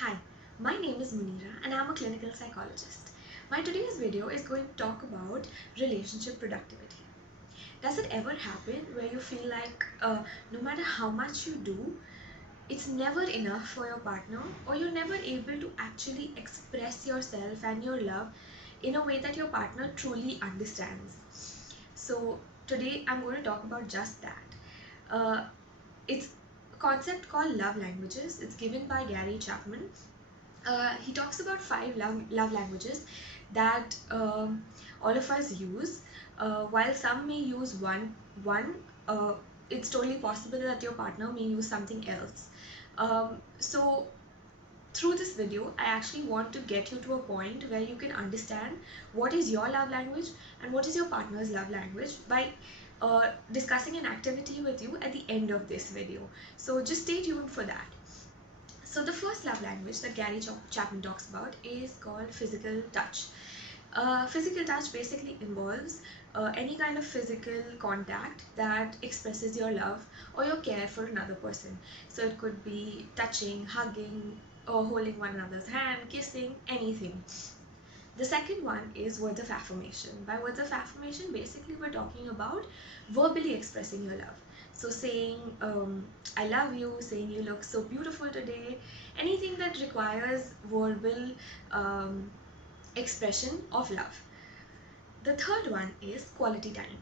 Hi, my name is Munira and I'm a clinical psychologist. My today's video is going to talk about relationship productivity. Does it ever happen where you feel like no matter how much you do, it's never enough for your partner, or you're never able to actually express yourself and your love in a way that your partner truly understands? So, today I'm going to talk about just that. Uh, it's a concept called love languages. It's given by Gary Chapman. He talks about five love languages that all of us use. While some may use one, uh, it's totally possible that your partner may use something else. So through this video, I actually want to get you to a point where you can understand what is your love language and what is your partner's love language by discussing an activity with you at the end of this video. So just stay tuned for that. So the first love language that Gary Chapman talks about is called physical touch. Physical touch basically involves any kind of physical contact that expresses your love or your care for another person. So it could be touching, hugging, or holding one another's hand, kissing, anything. The second one is words of affirmation. By words of affirmation, basically we're talking about verbally expressing your love. So saying, I love you, saying you look so beautiful today, anything that requires verbal expression of love. The third one is quality time.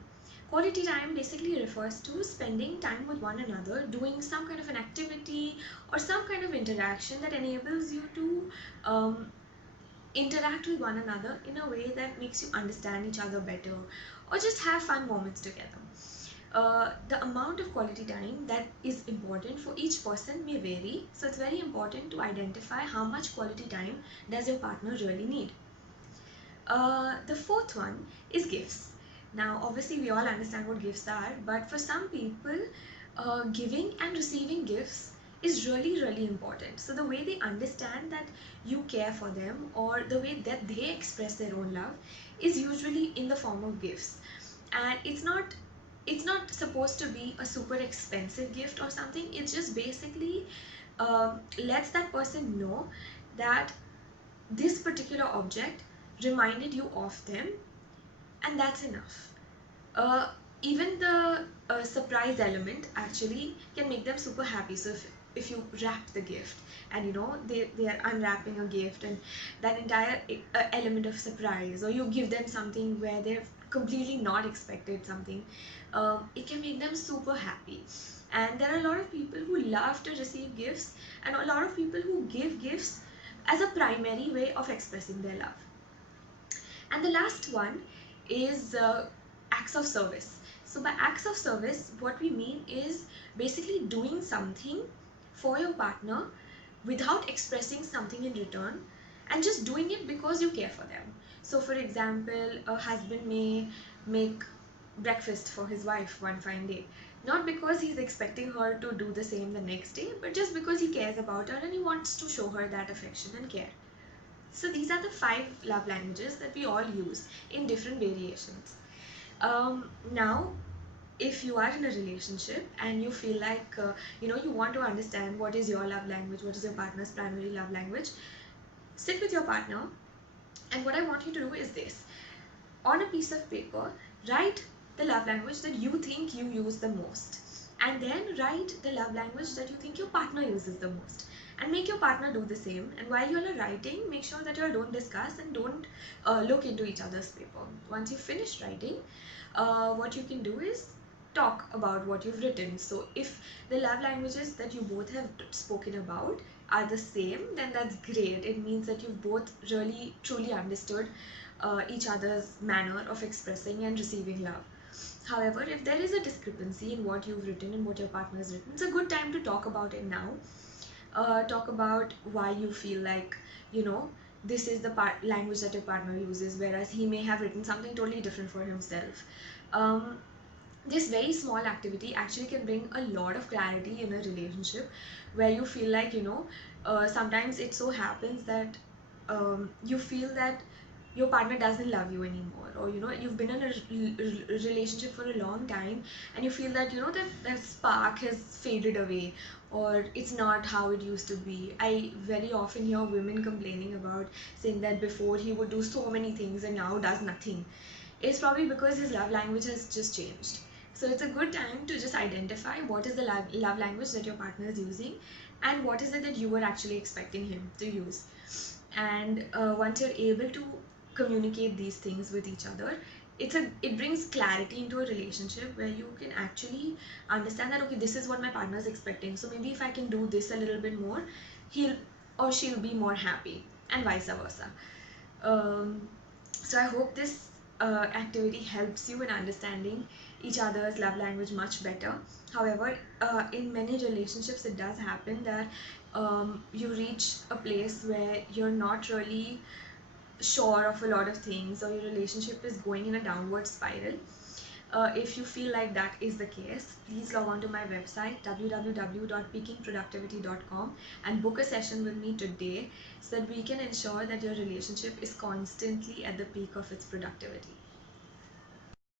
Quality time basically refers to spending time with one another, doing some kind of an activity or some kind of interaction that enables you to interact with one another in a way that makes you understand each other better, or just have fun moments together. The amount of quality time that is important for each person may vary, so it's very important to identify how much quality time does your partner really need. The fourth one is gifts. Now, obviously, we all understand what gifts are, but for some people, giving and receiving gifts is really, really important. So, the way they understand that you care for them, or the way that they express their own love, is usually in the form of gifts. And it's not supposed to be a super expensive gift or something. It's just basically lets that person know that this particular object reminded you of them, and that's enough. uh, Even the surprise element actually can make them super happy. So if you wrap the gift, and they are unwrapping a gift, and that entire element of surprise, or you give them something where they've completely not expected something, it can make them super happy. And there are a lot of people who love to receive gifts, and a lot of people who give gifts as a primary way of expressing their love. And the last one is acts of service. So, by acts of service, what we mean is basically doing something for your partner without expressing something in return, and just doing it because you care for them. So, for example, a husband may make breakfast for his wife one fine day, not because he's expecting her to do the same the next day, but just because he cares about her and he wants to show her that affection and care. So these are the five love languages that we all use in different variations. Now, if you are in a relationship and you feel like you want to understand what is your love language, what is your partner's primary love language, sit with your partner, and what I want you to do is this: on a piece of paper, write the love language that you think you use the most, and then write the love language that you think your partner uses the most, and make your partner do the same. And while you all are writing, make sure that you all don't discuss and don't look into each other's paper. Once you finish writing, what you can do is talk about what you've written. So if the love languages that you both have spoken about are the same, then that's great. It means that you've both really truly understood each other's manner of expressing and receiving love. However, if there is a discrepancy in what you've written and what your partner has written, it's a good time to talk about it now. Talk about why you feel like, this is the language that your partner uses, whereas he may have written something totally different for himself. Um, this very small activity actually can bring a lot of clarity in a relationship, where you feel like, sometimes it so happens that you feel that your partner doesn't love you anymore, or you've been in a relationship for a long time and you feel that that spark has faded away, or it's not how it used to be. I very often hear women complaining about, saying that before he would do so many things and now does nothing. It's probably because his love language has just changed. So it's a good time to just identify what is the love language that your partner is using, and what is it that you were actually expecting him to use. And once you're able to communicate these things with each other, it brings clarity into a relationship where you can actually understand that, okay, this is what my partner is expecting, so maybe if I can do this a little bit more, he'll or she'll be more happy, and vice versa. So I hope this activity helps you in understanding each other's love language much better. However, in many relationships, it does happen that you reach a place where you're not really sure of a lot of things, or your relationship is going in a downward spiral. If you feel like that is the case, please log on to my website www.peakingproductivity.com and book a session with me today, so that we can ensure that your relationship is constantly at the peak of its productivity.